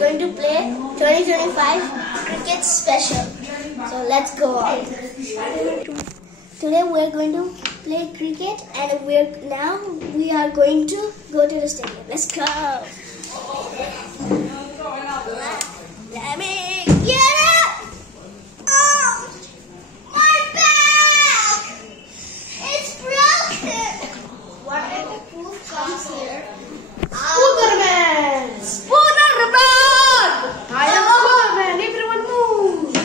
going to play 2025 cricket special. So let's go on. Today we are going to play cricket, and we are going to go to the stadium. Let's go. Let me get up. Oh, my back! It's broken. Whatever proof comes here. Spooderman! Spooderman! I am Spooderman. Everyone move.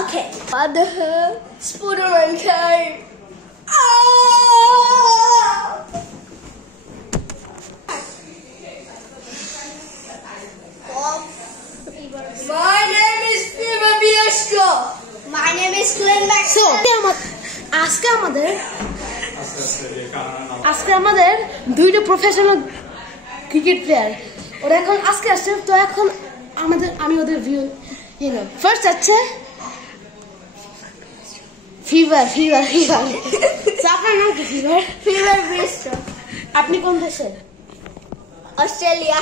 Okay. What the hell? Spooderman came. Oh! My name is Fever Bieshko. My name is Glenn Maxwell. আজকে আমাদের দুইটা professional cricket player ওরা এখন আজকে আসছে, তো এখন আমি ওদের ভিউ ফার্স্ট আছে ফিভার আপনার নাম কি? ফিভার বিয়েস্কো। আপনি কোন দেশের? অস্ট্রেলিয়া।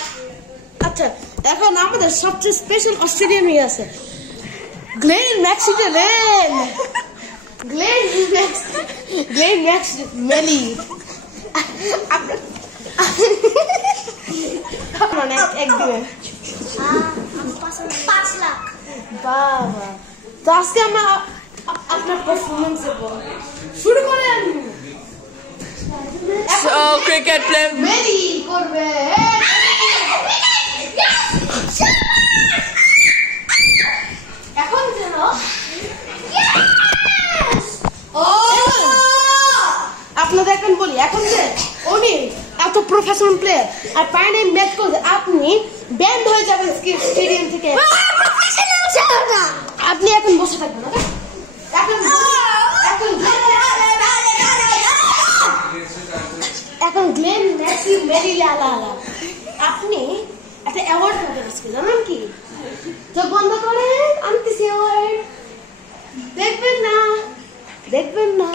আচ্ছা, এখন আমাদের সবচেয়ে স্পেশাল অস্ট্রেলিয়ান আছে গ্লেন ম্যাক্সওয়েল। Glenn Maxwell. একদিনে 5 লাখ। বাবা, তো আজকে আমরা আপনার পারফরমেন্স শুরু করেন। ক্রিকেট প্লে মেরি করবে। এখন যেন আপনাদের এখন বলি, এখন যে উনি এত প্রফেশনাল প্লেয়ার আর পায়নি ম্যাচ করছে, আপনি ব্যান্ড হয়ে যাবেন স্টেডিয়াম থেকে। আপনি এখন বসে থাকবেন। এখন গ্লেন ম্যাক্সওয়েল আপনি একটা অ্যাওয়ার্ড পাবেন আজকে, জানেন কি? চোখ বন্ধ করে আনতেছি অ্যাওয়ার্ড। দেখবেন না। দেখবেন না।